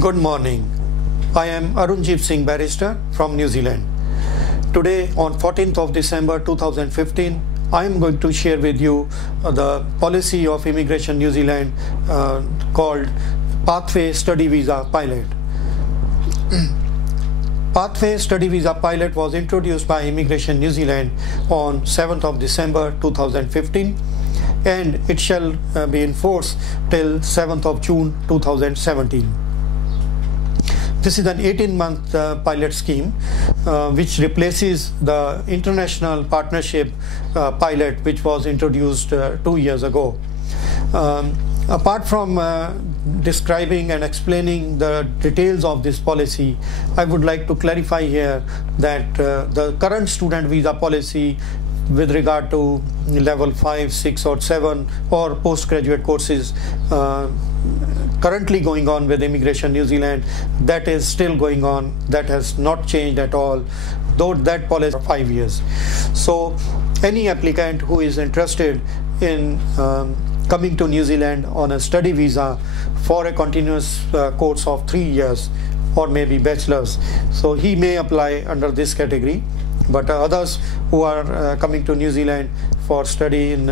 Good morning. I am Arunjeev Singh Barrister from New Zealand. Today on 14th of December 2015, I am going to share with you the policy of Immigration New Zealand called Pathway Study Visa Pilot. Pathway Study Visa Pilot was introduced by Immigration New Zealand on 7th of December 2015 and it shall be in force till 7th of June 2017. This is an 18-month pilot scheme which replaces the international partnership pilot which was introduced 2 years ago. Apart from describing and explaining the details of this policy, I would like to clarify here that the current student visa policy with regard to level 5, 6 or 7 or postgraduate courses currently going on with Immigration New Zealand, that is still going on, that has not changed at all, though that policy for 5 years. So any applicant who is interested in coming to New Zealand on a study visa for a continuous course of 3 years or maybe bachelor's, so he may apply under this category. But others who are coming to New Zealand for study in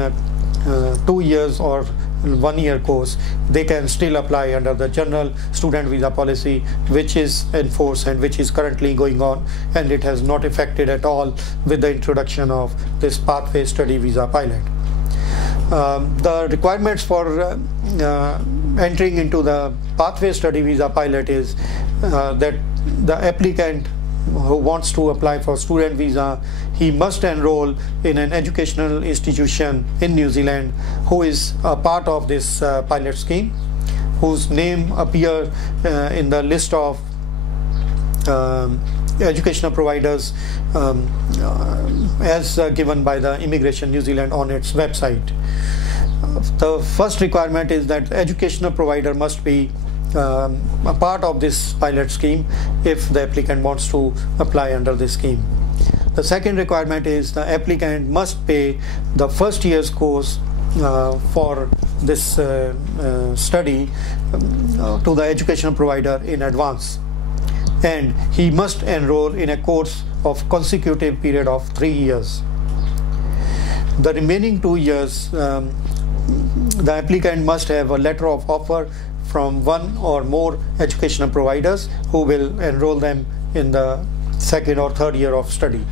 2 years or 1 year course, they can still apply under the general student visa policy which is in force and which is currently going on, and it has not affected at all with the introduction of this Pathway Study Visa Pilot. The requirements for entering into the Pathway Study Visa Pilot is that the applicant who wants to apply for student visa, he must enroll in an educational institution in New Zealand who is a part of this pilot scheme, whose name appear in the list of educational providers as given by the Immigration New Zealand on its website. The first requirement is that educational provider must be a part of this pilot scheme if the applicant wants to apply under this scheme. The second requirement is the applicant must pay the first year's course for this study to the educational provider in advance, and he must enroll in a course of consecutive period of 3 years. The remaining 2 years, the applicant must have a letter of offer from one or more educational providers who will enroll them in the second or third year of study.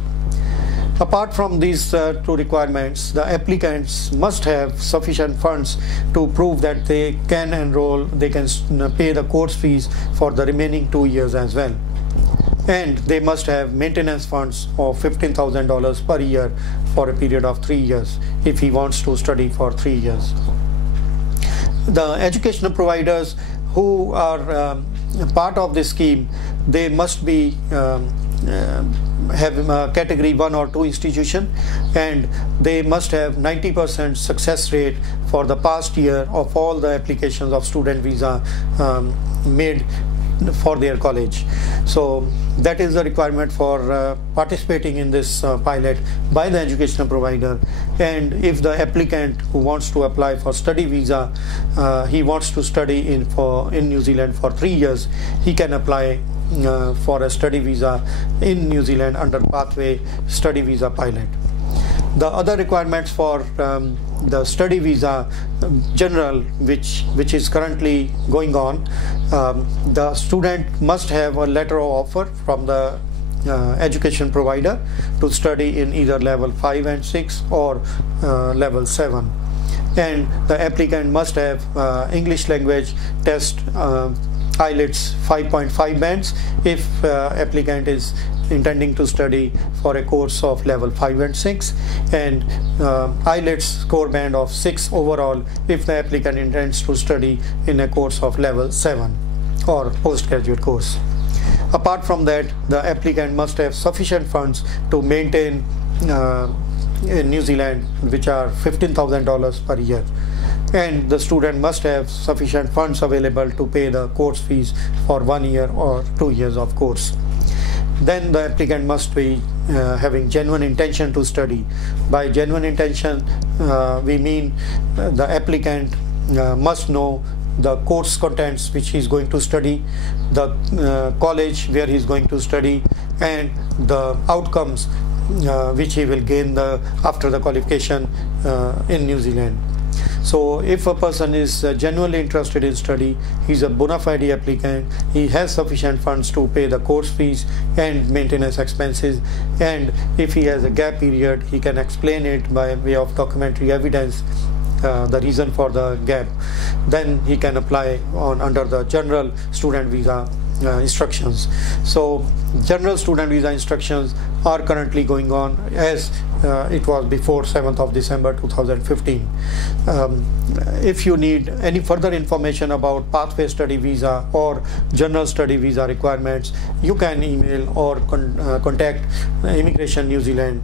Apart from these two requirements, the applicants must have sufficient funds to prove that they can enroll, they can pay the course fees for the remaining 2 years as well. And they must have maintenance funds of $15,000 per year for a period of 3 years if he wants to study for 3 years. The educational providers who are part of this scheme, they must be have a category 1 or 2 institution, and they must have 90% success rate for the past year of all the applications of student visa made for their college. So that is the requirement for participating in this pilot by the educational provider. And if the applicant who wants to apply for study visa, he wants to study in New Zealand for 3 years, he can apply for a study visa in New Zealand under Pathway Study Visa Pilot. The other requirements for the study visa general, which is currently going on, the student must have a letter of offer from the education provider to study in either level 5 and 6 or level 7, and the applicant must have English language test IELTS 5.5 bands if applicant is intending to study for a course of level 5 and 6, and IELTS score band of 6 overall if the applicant intends to study in a course of level 7 or postgraduate course. Apart from that, the applicant must have sufficient funds to maintain in New Zealand, which are $15,000 per year, and the student must have sufficient funds available to pay the course fees for 1 year or 2 years of course. Then the applicant must be having genuine intention to study. By genuine intention, we mean the applicant must know the course contents which he is going to study, the college where he is going to study, and the outcomes which he will gain after the qualification in New Zealand. So if a person is genuinely interested in study, he is a bona fide applicant, he has sufficient funds to pay the course fees and maintenance expenses, and if he has a gap period, he can explain it by way of documentary evidence, the reason for the gap, then he can apply under the general student visa instructions. So general student visa instructions are currently going on as it was before 7th of December 2015. If you need any further information about pathway study visa or general study visa requirements, you can email or contact Immigration New Zealand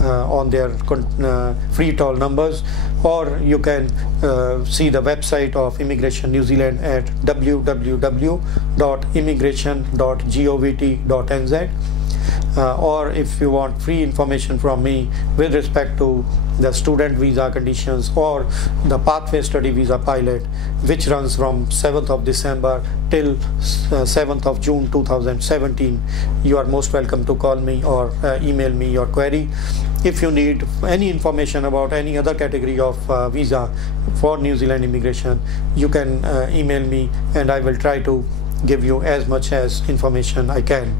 on their free toll numbers, or you can see the website of Immigration New Zealand at www.immigration.govt.nz. Or if you want free information from me with respect to the student visa conditions or the pathway study visa pilot, which runs from 7th of December till 7th of June 2017, you are most welcome to call me or email me your query. If you need any information about any other category of visa for New Zealand immigration, you can email me and I will try to give you as much as information I can.